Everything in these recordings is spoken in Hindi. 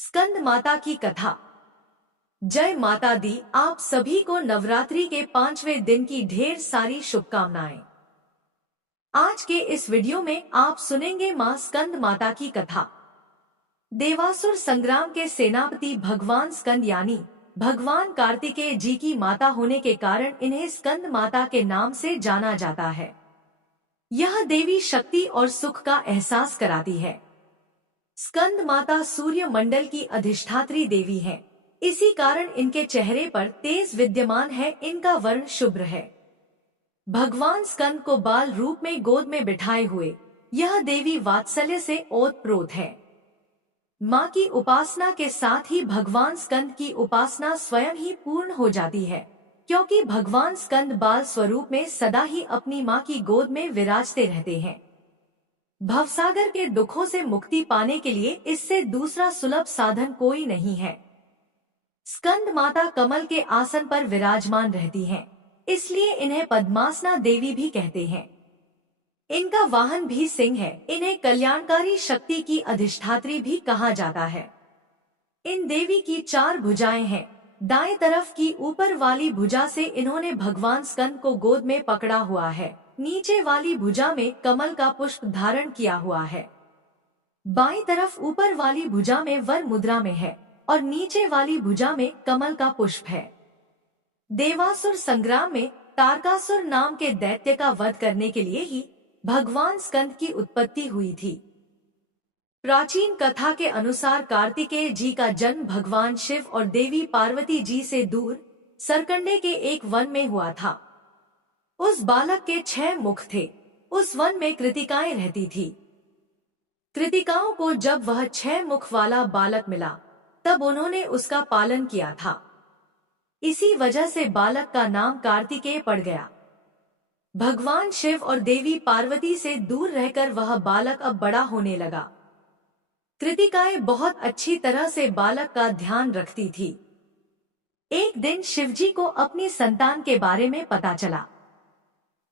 स्कंद माता की कथा। जय माता दी। आप सभी को नवरात्रि के 5वें दिन की ढेर सारी शुभकामनाएं। आज के इस वीडियो में आप सुनेंगे मां स्कंद माता की कथा। देवासुर संग्राम के सेनापति भगवान स्कंद यानी भगवान कार्तिकेय जी की माता होने के कारण इन्हें स्कंद माता के नाम से जाना जाता है। यह देवी शक्ति और सुख का एहसास कराती है। स्कंद माता सूर्य मंडल की अधिष्ठात्री देवी है, इसी कारण इनके चेहरे पर तेज विद्यमान है। इनका वर्ण शुभ्र है। भगवान स्कंद को बाल रूप में गोद में बिठाए हुए यह देवी वात्सल्य से ओतप्रोत है। माँ की उपासना के साथ ही भगवान स्कंद की उपासना स्वयं ही पूर्ण हो जाती है, क्योंकि भगवान स्कंद बाल स्वरूप में सदा ही अपनी माँ की गोद में विराजते रहते हैं। भवसागर के दुखों से मुक्ति पाने के लिए इससे दूसरा सुलभ साधन कोई नहीं है। स्कंद माता कमल के आसन पर विराजमान रहती हैं, इसलिए इन्हें पद्मासना देवी भी कहते हैं। इनका वाहन भी सिंह है। इन्हें कल्याणकारी शक्ति की अधिष्ठात्री भी कहा जाता है। इन देवी की 4 भुजाएं हैं। दाएं तरफ की ऊपर वाली भुजा से इन्होंने भगवान स्कंद को गोद में पकड़ा हुआ है। नीचे वाली भुजा में कमल का पुष्प धारण किया हुआ है। बाईं तरफ ऊपर वाली भुजा में वर मुद्रा में है और नीचे वाली भुजा में कमल का पुष्प है। देवासुर संग्राम में तारकासुर नाम के दैत्य का वध करने के लिए ही भगवान स्कंद की उत्पत्ति हुई थी। प्राचीन कथा के अनुसार कार्तिकेय जी का जन्म भगवान शिव और देवी पार्वती जी से दूर सरकंडे के एक वन में हुआ था। उस बालक के 6 मुख थे। उस वन में कृतिकाएं रहती थी। कृतिकाओं को जब वह 6 मुख वाला बालक मिला तब उन्होंने उसका पालन किया था। इसी वजह से बालक का नाम कार्तिकेय पड़ गया। भगवान शिव और देवी पार्वती से दूर रहकर वह बालक अब बड़ा होने लगा। कृतिकाएं बहुत अच्छी तरह से बालक का ध्यान रखती थी। एक दिन शिवजी को अपनी संतान के बारे में पता चला।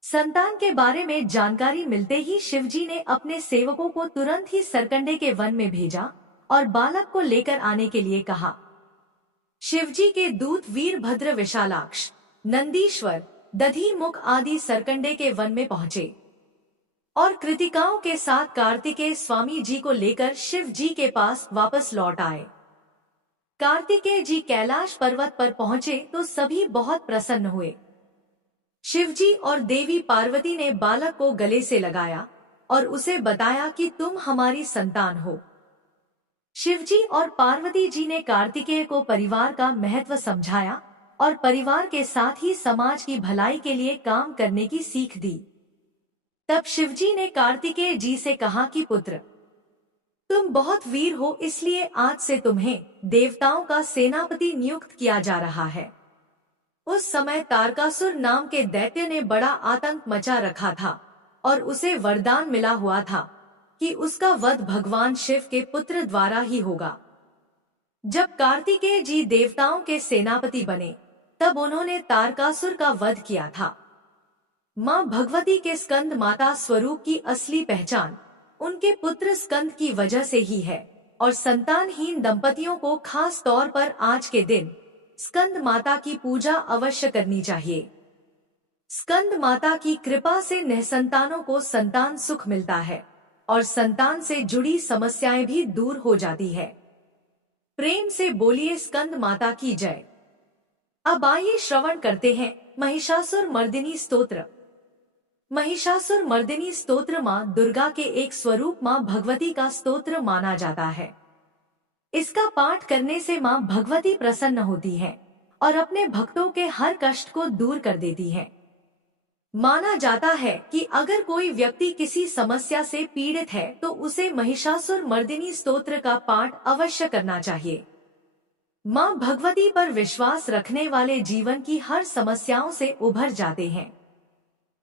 संतान के बारे में जानकारी मिलते ही शिवजी ने अपने सेवकों को तुरंत ही सरकंडे के वन में भेजा और बालक को लेकर आने के लिए कहा। शिवजी के दूत वीरभद्र, विशालाक्ष, नंदीश्वर, दधिमुख आदि सरकंडे के वन में पहुंचे और कृतिकाओं के साथ कार्तिकेय स्वामी जी को लेकर शिव जी के पास वापस लौट आए। कार्तिकेय जी कैलाश पर्वत पर पहुंचे तो सभी बहुत प्रसन्न हुए। शिवजी और देवी पार्वती ने बालक को गले से लगाया और उसे बताया कि तुम हमारी संतान हो। शिवजी और पार्वती जी ने कार्तिकेय को परिवार का महत्व समझाया और परिवार के साथ ही समाज की भलाई के लिए काम करने की सीख दी। तब शिवजी ने कार्तिकेय जी से कहा कि पुत्र, तुम बहुत वीर हो, इसलिए आज से तुम्हें देवताओं का सेनापति नियुक्त किया जा रहा है। उस समय तारकासुर नाम के दैत्य ने बड़ा आतंक मचा रखा था और उसे वरदान मिला हुआ था कि उसका वध भगवान शिव के पुत्र द्वारा ही होगा। जब कार्तिकेय जी देवताओं के सेनापति बने तब उन्होंने तारकासुर का वध किया था। मां भगवती के स्कंद माता स्वरूप की असली पहचान उनके पुत्र स्कंद की वजह से ही है और संतानहीन दंपतियों को खास तौर पर आज के दिन स्कंद माता की पूजा अवश्य करनी चाहिए। स्कंद माता की कृपा से निसंतानों को संतान सुख मिलता है और संतान से जुड़ी समस्याएं भी दूर हो जाती है। प्रेम से बोलिए स्कंद माता की जय। अब आइए श्रवण करते हैं महिषासुर मर्दिनी स्तोत्र। महिषासुर मर्दिनी स्तोत्र मां दुर्गा के एक स्वरूप मां भगवती का स्तोत्र माना जाता है। इसका पाठ करने से मां भगवती प्रसन्न होती है और अपने भक्तों के हर कष्ट को दूर कर देती है। माना जाता है कि अगर कोई व्यक्ति किसी समस्या से पीड़ित है तो उसे महिषासुर मर्दिनी स्तोत्र का पाठ अवश्य करना चाहिए। मां भगवती पर विश्वास रखने वाले जीवन की हर समस्याओं से उभर जाते हैं।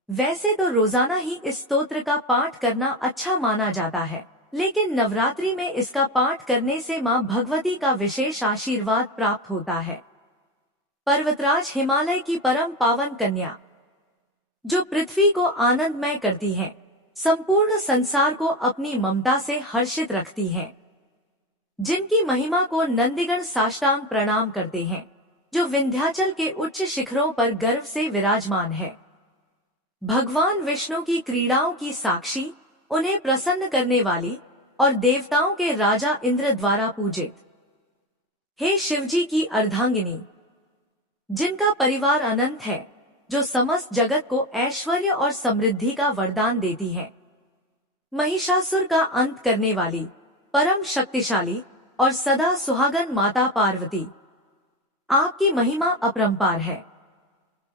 वैसे तो रोजाना ही इस स्तोत्र का पाठ करना अच्छा माना जाता है, लेकिन नवरात्रि में इसका पाठ करने से मां भगवती का विशेष आशीर्वाद प्राप्त होता है। पर्वतराज हिमालय की परम पावन कन्या, जो पृथ्वी को आनंदमय करती है, संपूर्ण संसार को अपनी ममता से हर्षित रखती है। जिनकी महिमा को नंदीगण साष्टांग प्रणाम करते हैं, जो विंध्याचल के उच्च शिखरों पर गर्व से विराजमान है। भगवान विष्णु की क्रीड़ाओं की साक्षी, उन्हें प्रसन्न करने वाली और देवताओं के राजा इंद्र द्वारा पूजित। हे शिवजी की अर्धांगिनी, जिनका परिवार अनंत है, जो समस्त जगत को ऐश्वर्य और समृद्धि का वरदान देती है। महिषासुर का अंत करने वाली, परम शक्तिशाली और सदा सुहागन माता पार्वती, आपकी महिमा अपरंपार है।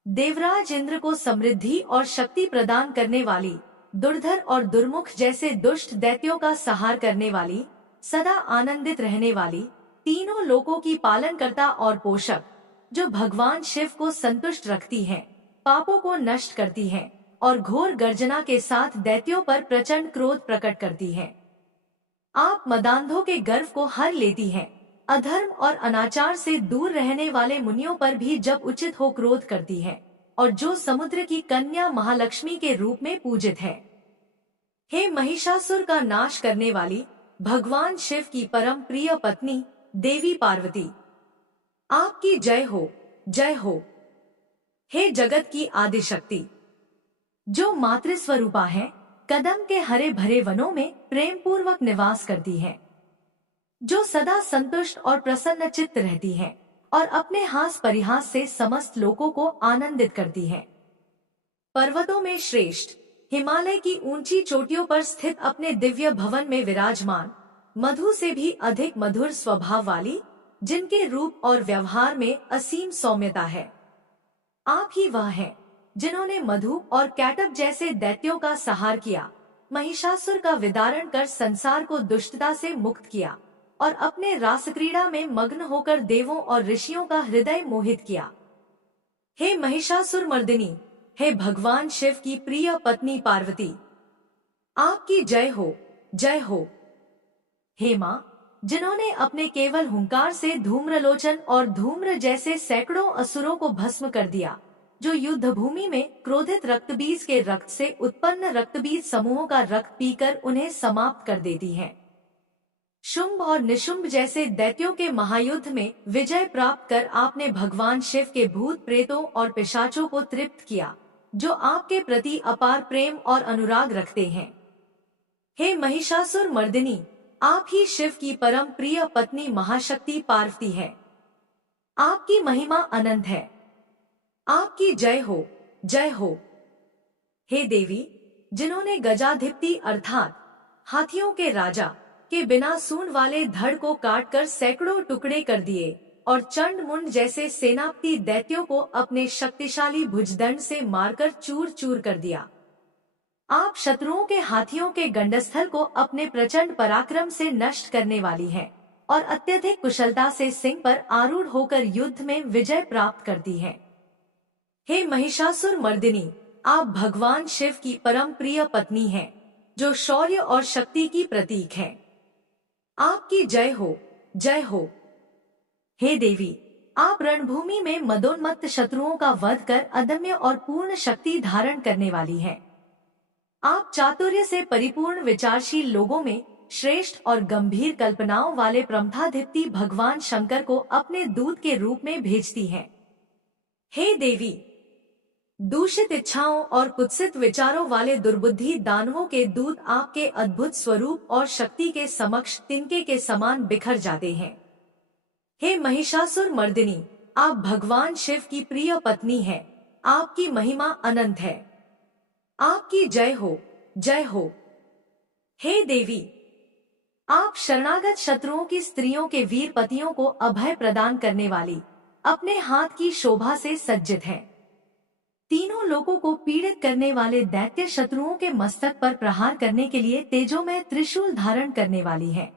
देवराज इंद्र को समृद्धि और शक्ति प्रदान करने वाली, दुर्धर और दुर्मुख जैसे दुष्ट दैत्यों का संहार करने वाली, सदा आनंदित रहने वाली, तीनों लोकों की पालनकर्ता और पोषक, जो भगवान शिव को संतुष्ट रखती हैं, पापों को नष्ट करती हैं और घोर गर्जना के साथ दैत्यों पर प्रचंड क्रोध प्रकट करती हैं। आप मदांधों के गर्व को हर लेती हैं, अधर्म और अनाचार से दूर रहने वाले मुनियों पर भी जब उचित हो क्रोध करती हैं, और जो समुद्र की कन्या महालक्ष्मी के रूप में पूजित है। हे महिषासुर का नाश करने वाली, भगवान शिव की परम प्रिय पत्नी देवी पार्वती, आपकी जय हो, जय हो। हे जगत की आदिशक्ति, जो मातृस्वरूपा है, कदम के हरे भरे वनों में प्रेम पूर्वक निवास करती है, जो सदा संतुष्ट और प्रसन्न चित्त रहती है और अपने हास परिहास से समस्त लोगों को आनंदित करती है। पर्वतों में श्रेष्ठ, हिमालय की ऊंची चोटियों पर स्थित अपने दिव्य भवन में विराजमान, मधु से भी अधिक मधुर स्वभाव वाली, जिनके रूप और व्यवहार में असीम सौम्यता है, आप ही वह हैं जिन्होंने मधु और कैटब जैसे दैत्यों का संहार किया, महिषासुर का विदारण कर संसार को दुष्टता से मुक्त किया और अपने रासक्रीड़ा में मग्न होकर देवों और ऋषियों का हृदय मोहित किया। हे महिषासुर मर्दिनी, हे भगवान शिव की प्रिय पत्नी पार्वती, आपकी जय हो, जय हो। हे माँ, जिन्होंने अपने केवल हुंकार से धूम्रलोचन और धूम्र जैसे सैकड़ों असुरों को भस्म कर दिया, जो युद्ध भूमि में क्रोधित रक्तबीज के रक्त से उत्पन्न रक्तबीज समूहों का रक्त पीकर उन्हें समाप्त कर देती हैं। शुंभ और निशुंभ जैसे दैत्यों के महायुद्ध में विजय प्राप्त कर आपने भगवान शिव के भूत प्रेतों और पिशाचों को तृप्त किया, जो आपके प्रति अपार प्रेम और अनुराग रखते हैं। हे महिषासुर मर्दिनी, आप ही शिव की परम प्रिय पत्नी महाशक्ति पार्वती है। आपकी महिमा अनंत है, आपकी जय हो, जय हो। हे देवी, जिन्होंने गजाधिपति अर्थात हाथियों के राजा के बिना सूंड वाले धड़ को काटकर सैकड़ों टुकड़े कर दिए और चंड मुंड जैसे सेनापति दैत्यों को अपने शक्तिशाली भुजदंड से मारकर चूर चूर कर दिया। आप शत्रुओं के हाथियों के गंडस्थल को अपने प्रचंड पराक्रम से नष्ट करने वाली हैं और अत्यधिक कुशलता से सिंह पर आरूढ़ होकर युद्ध में विजय प्राप्त करती हैं। हे महिषासुर मर्दिनी, आप भगवान शिव की परम प्रिय पत्नी हैं, जो शौर्य और शक्ति की प्रतीक है। आपकी जय हो, जय हो। हे देवी, आप रणभूमि में मदोन्मत्त शत्रुओं का वध कर अदम्य और पूर्ण शक्ति धारण करने वाली हैं। आप चातुर्य से परिपूर्ण विचारशील लोगों में श्रेष्ठ और गंभीर कल्पनाओं वाले प्रमथाधिपति भगवान शंकर को अपने दूत के रूप में भेजती हैं। हे देवी, दूषित इच्छाओं और कुत्सित विचारों वाले दुर्बुद्धि दानवों के दूत आपके अद्भुत स्वरूप और शक्ति के समक्ष तिनके के समान बिखर जाते हैं। हे महिषासुर मर्दिनी, आप भगवान शिव की प्रिय पत्नी हैं, आपकी महिमा अनंत है, आपकी जय हो, जय हो। हे देवी, आप शरणागत शत्रुओं की स्त्रियों के वीर पतियों को अभय प्रदान करने वाली, अपने हाथ की शोभा से सज्जित हैं। तीनों लोगों को पीड़ित करने वाले दैत्य शत्रुओं के मस्तक पर प्रहार करने के लिए तेजोमय त्रिशूल धारण करने वाली है।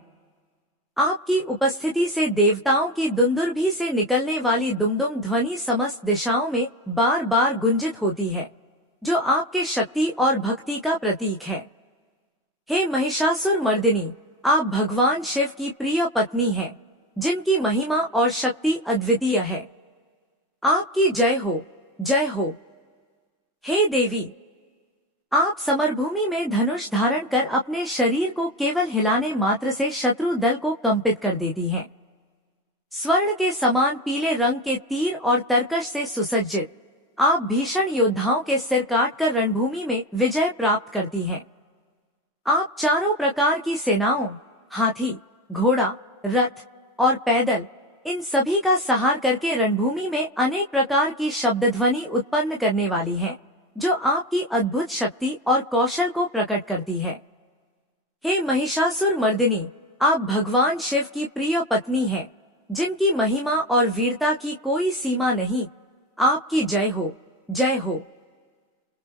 आपकी उपस्थिति से देवताओं की दुंदुर्भी से निकलने वाली दुमदुम ध्वनि समस्त दिशाओं में बार बार गुंजित होती है, जो आपके शक्ति और भक्ति का प्रतीक है। हे महिषासुर मर्दिनी, आप भगवान शिव की प्रिय पत्नी हैं, जिनकी महिमा और शक्ति अद्वितीय है। आपकी जय हो, जय हो। हे देवी, आप समरभूमि में धनुष धारण कर अपने शरीर को केवल हिलाने मात्र से शत्रु दल को कंपित कर देती हैं। स्वर्ण के समान पीले रंग के तीर और तरकश से सुसज्जित आप भीषण योद्धाओं के सिर काटकर रणभूमि में विजय प्राप्त करती हैं। आप चारों प्रकार की सेनाओं, हाथी, घोड़ा, रथ और पैदल, इन सभी का संहार करके रणभूमि में अनेक प्रकार की शब्द ध्वनि उत्पन्न करने वाली हैं, जो आपकी अद्भुत शक्ति और कौशल को प्रकट करती है। हे महिषासुर मर्दिनी, आप भगवान शिव की प्रिय पत्नी हैं, जिनकी महिमा और वीरता की कोई सीमा नहीं। आपकी जय हो, जय हो।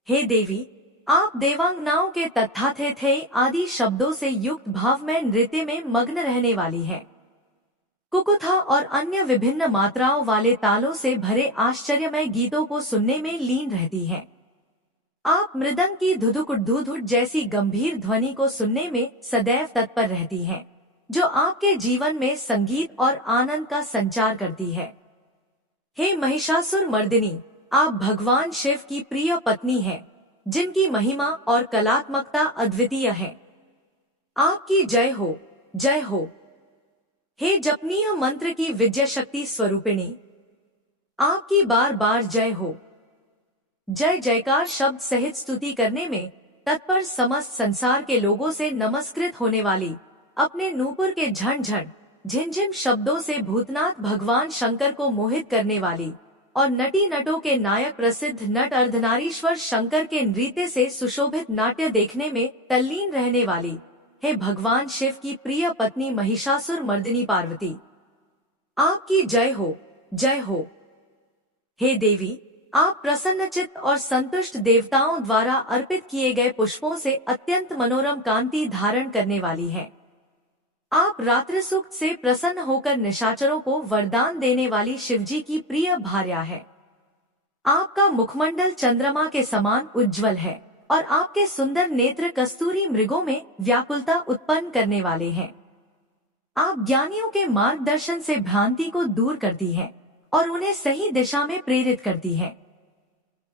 हे देवी, आप देवांगनाओं के तथाथे आदि शब्दों से युक्त भाव में नृत्य में मग्न रहने वाली हैं। कुकुथा और अन्य विभिन्न मात्राओं वाले तालों से भरे आश्चर्यमय गीतों को सुनने में लीन रहती हैं। आप मृदंग की धुधुक धुधुट जैसी गंभीर ध्वनि को सुनने में सदैव तत्पर रहती हैं, जो आपके जीवन में संगीत और आनंद का संचार करती है। हे महिषासुर मर्दिनी, आप भगवान शिव की प्रिय पत्नी हैं, जिनकी महिमा और कलात्मकता अद्वितीय है। आपकी जय हो, जय हो। हे जपनीय मंत्र की विजय शक्ति स्वरूपिणी, आपकी बार बार जय हो। जय जयकार शब्द सहित स्तुति करने में तत्पर समस्त संसार के लोगों से नमस्कृत होने वाली, अपने नूपुर के झण-झण झिनझिन शब्दों से भूतनाथ भगवान शंकर को मोहित करने वाली और नटी नटों के नायक प्रसिद्ध नट अर्धनारीश्वर शंकर के नृत्य से सुशोभित नाट्य देखने में तल्लीन रहने वाली, हे भगवान शिव की प्रिय पत्नी महिषासुर मर्दिनी पार्वती, आपकी जय हो, जय हो। हे देवी, आप प्रसन्नचित्त और संतुष्ट देवताओं द्वारा अर्पित किए गए पुष्पों से अत्यंत मनोरम कांति धारण करने वाली हैं। आप रात्रि सूक्त से प्रसन्न होकर निशाचरों को वरदान देने वाली शिवजी की प्रिय भार्या है। आपका मुखमंडल चंद्रमा के समान उज्जवल है और आपके सुंदर नेत्र कस्तूरी मृगों में व्याकुलता उत्पन्न करने वाले हैं। आप ज्ञानियों के मार्गदर्शन से भ्रांति को दूर करती हैं और उन्हें सही दिशा में प्रेरित करती हैं।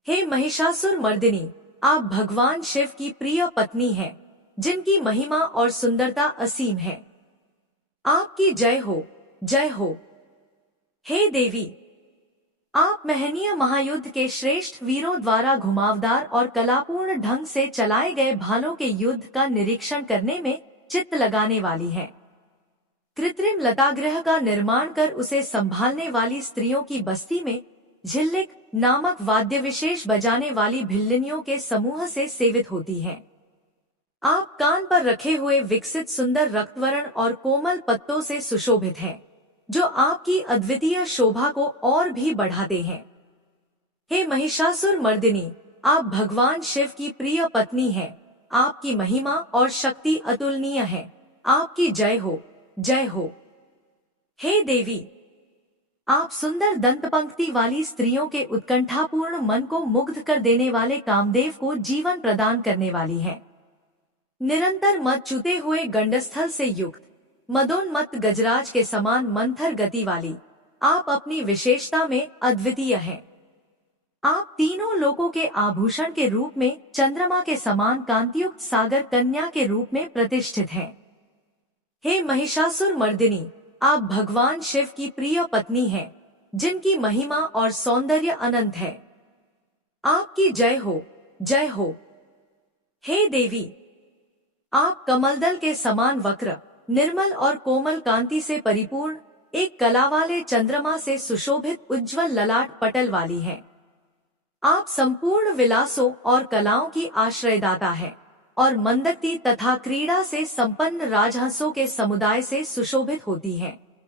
हे महिषासुर मर्दिनी, आप भगवान शिव की प्रिय पत्नी हैं, जिनकी महिमा और सुंदरता असीम है। आपकी जय हो, जय हो। हे देवी, आप महनीय महायुद्ध के श्रेष्ठ वीरों द्वारा घुमावदार और कलापूर्ण ढंग से चलाए गए भालों के युद्ध का निरीक्षण करने में चित्त लगाने वाली हैं। कृत्रिम लतागृह का निर्माण कर उसे संभालने वाली स्त्रियों की बस्ती में झिल्लिक नामक वाद्य विशेष बजाने वाली भिल्लिनियों के समूह से सेवित होती हैं। आप कान पर रखे हुए विकसित सुंदर रक्तवर्ण और कोमल पत्तों से सुशोभित हैं, जो आपकी अद्वितीय शोभा को और भी बढ़ाते हैं। हे महिषासुर मर्दिनी, आप भगवान शिव की प्रिय पत्नी हैं, आपकी महिमा और शक्ति अतुलनीय है। आपकी जय हो, जय हो। हे देवी, आप सुंदर दंतपंक्ति वाली स्त्रियों के उत्कंठापूर्ण मन को मुग्ध कर देने वाले कामदेव को जीवन प्रदान करने वाली हैं। निरंतर मद चूते हुए गंडस्थल से युक्त मदोन्मत्त गजराज के समान मंथर गति वाली, आप अपनी विशेषता में अद्वितीय हैं। आप तीनों लोकों के आभूषण के रूप में चंद्रमा के समान कांतियुक्त सागर कन्या के रूप में प्रतिष्ठित हैं। हे महिषासुर मर्दिनी, आप भगवान शिव की प्रिय पत्नी हैं, जिनकी महिमा और सौंदर्य अनंत है। आपकी जय हो, जय हो। हे देवी, आप कमलदल के समान वक्र, निर्मल और कोमल कांति से परिपूर्ण एक कला वाले चंद्रमा से सुशोभित उज्जवल ललाट पटल वाली हैं। आप संपूर्ण विलासों और कलाओं की आश्रयदाता हैं और मंदकती तथा क्रीड़ा से संपन्न राजहंसों के समुदाय से सुशोभित होती हैं।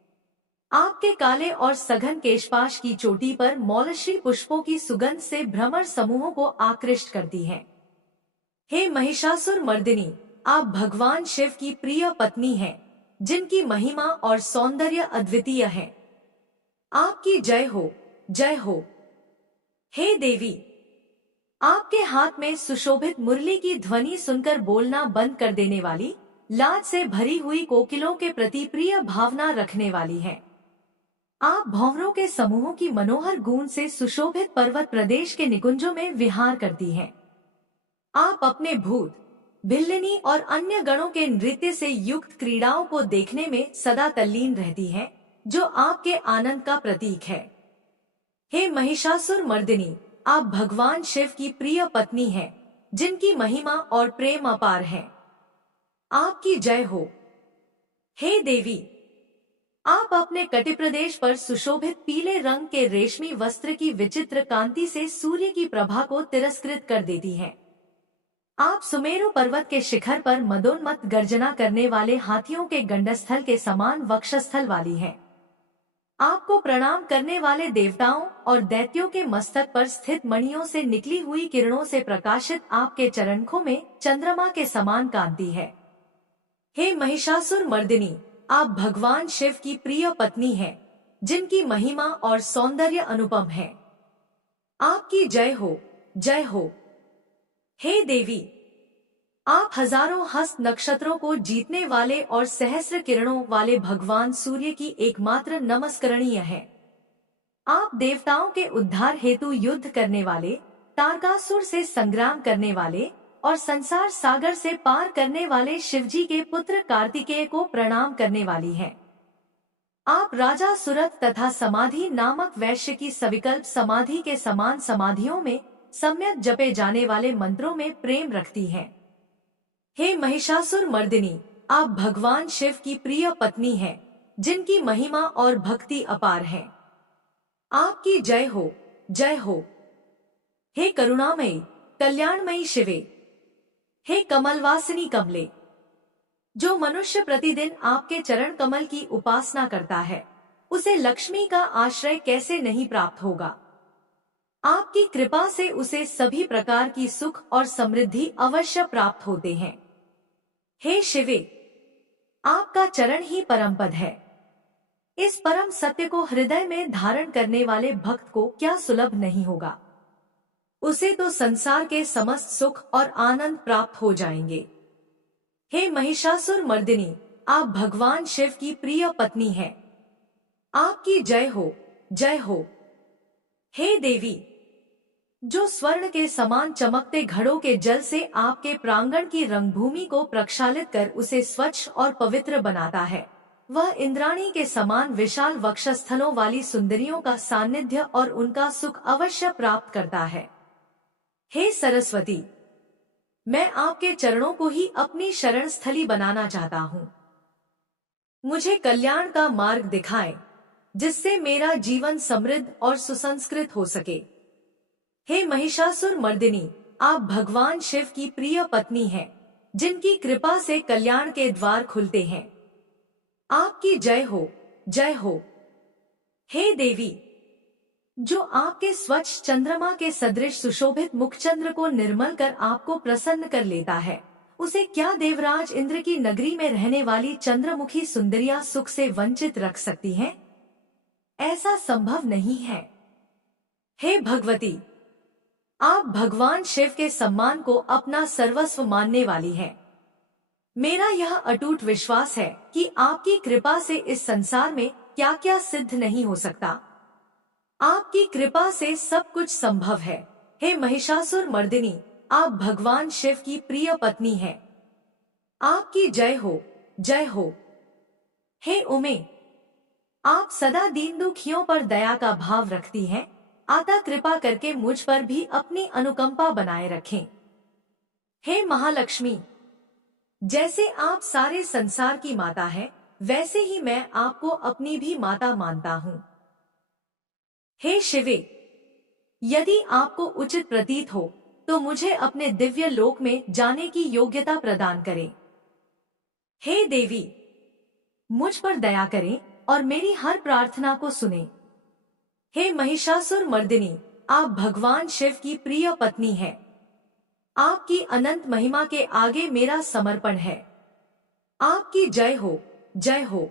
आपके काले और सघन केशपाश की चोटी पर मौलश्री पुष्पों की सुगंध से भ्रमर समूहों को आकृष्ट करती हैं। हे महिषासुर मर्दिनी, आप भगवान शिव की प्रिय पत्नी हैं, जिनकी महिमा और सौंदर्य अद्वितीय है। आपकी जय हो, जय हो। हे देवी, आपके हाथ में सुशोभित मुरली की ध्वनि सुनकर बोलना बंद कर देने वाली, लाज से भरी हुई कोकिलों के प्रति प्रिय भावना रखने वाली हैं। आप भंवरों के समूहों की मनोहर गूंज से सुशोभित पर्वत प्रदेश के निकुंजों में विहार करती हैं। आप अपने भूत, भिल्लिनी और अन्य गणों के नृत्य से युक्त क्रीड़ाओं को देखने में सदा तल्लीन रहती हैं, जो आपके आनंद का प्रतीक है। हे महिषासुर मर्दिनी, आप भगवान शिव की प्रिय पत्नी हैं, जिनकी महिमा और प्रेम अपार है। आपकी जय हो। हे देवी, आप अपने कटिप्रदेश पर सुशोभित पीले रंग के रेशमी वस्त्र की विचित्र कांति से सूर्य की प्रभा को तिरस्कृत कर देती हैं। आप सुमेरु पर्वत के शिखर पर मदोन्मत्त गर्जना करने वाले हाथियों के गंडस्थल के समान वक्षस्थल वाली हैं। आपको प्रणाम करने वाले देवताओं और दैत्यों के मस्तक पर स्थित मणियों से निकली हुई किरणों से प्रकाशित आपके चरणखों में चंद्रमा के समान कांति है। हे महिषासुर मर्दिनी, आप भगवान शिव की प्रिय पत्नी हैं, जिनकी महिमा और सौंदर्य अनुपम है। आपकी जय हो, जय हो। हे देवी, आप हजारों हस्त नक्षत्रों को जीतने वाले और सहस्र किरणों वाले भगवान सूर्य की एकमात्र नमस्करणीय हैं। आप देवताओं के उद्धार हेतु युद्ध करने वाले, तारकासुर से संग्राम करने वाले और संसार सागर से पार करने वाले शिवजी के पुत्र कार्तिकेय को प्रणाम करने वाली हैं। आप राजा सुरथ तथा समाधि नामक वैश्य की सविकल्प समाधि के समान समाधियों में सम्यक जपे जाने वाले मंत्रों में प्रेम रखती हैं। हे महिषासुर मर्दिनी, आप भगवान शिव की प्रिय पत्नी हैं, जिनकी महिमा और भक्ति अपार है। आपकी जय हो, जय हो। हे करुणामयी, कल्याणमयी शिवे, हे कमलवासिनी कमले, जो मनुष्य प्रतिदिन आपके चरण कमल की उपासना करता है, उसे लक्ष्मी का आश्रय कैसे नहीं प्राप्त होगा। आपकी कृपा से उसे सभी प्रकार की सुख और समृद्धि अवश्य प्राप्त होते हैं। हे शिवे, आपका चरण ही परम पद है। इस परम सत्य को हृदय में धारण करने वाले भक्त को क्या सुलभ नहीं होगा। उसे तो संसार के समस्त सुख और आनंद प्राप्त हो जाएंगे। हे महिषासुर मर्दिनी, आप भगवान शिव की प्रिय पत्नी हैं। आपकी जय हो, जय हो। हे देवी, जो स्वर्ण के समान चमकते घड़ों के जल से आपके प्रांगण की रंगभूमि को प्रक्षालित कर उसे स्वच्छ और पवित्र बनाता है, वह इंद्राणी के समान विशाल वक्षस्थलों वाली सुंदरियों का सानिध्य और उनका सुख अवश्य प्राप्त करता है। हे सरस्वती, मैं आपके चरणों को ही अपनी शरण स्थली बनाना चाहता हूँ। मुझे कल्याण का मार्ग दिखाएं, जिससे मेरा जीवन समृद्ध और सुसंस्कृत हो सके। हे महिषासुर मर्दिनी, आप भगवान शिव की प्रिय पत्नी हैं, जिनकी कृपा से कल्याण के द्वार खुलते हैं। आपकी जय हो, जय हो। हे देवी, जो आपके स्वच्छ चंद्रमा के सदृश सुशोभित मुखचंद्र को निर्मल कर आपको प्रसन्न कर लेता है, उसे क्या देवराज इंद्र की नगरी में रहने वाली चंद्रमुखी सुंदरियां सुख से वंचित रख सकती हैं? ऐसा संभव नहीं है। हे भगवती, आप भगवान शिव के सम्मान को अपना सर्वस्व मानने वाली हैं। मेरा यह अटूट विश्वास है कि आपकी कृपा से इस संसार में क्या क्या सिद्ध नहीं हो सकता। आपकी कृपा से सब कुछ संभव है। हे महिषासुर मर्दिनी, आप भगवान शिव की प्रिय पत्नी हैं। आपकी जय हो, जय हो। हे उमे, आप सदा दीन दुखियों पर दया का भाव रखती हैं, आता कृपा करके मुझ पर भी अपनी अनुकंपा बनाए रखें। हे महालक्ष्मी, जैसे आप सारे संसार की माता है, वैसे ही मैं आपको अपनी भी माता मानता हूँ। हे शिवे, यदि आपको उचित प्रतीत हो तो मुझे अपने दिव्य लोक में जाने की योग्यता प्रदान करें। हे देवी, मुझ पर दया करें और मेरी हर प्रार्थना को सुनें। हे महिषासुर मर्दिनी, आप भगवान शिव की प्रिय पत्नी हैं। आपकी अनंत महिमा के आगे मेरा समर्पण है। आपकी जय हो, जय हो।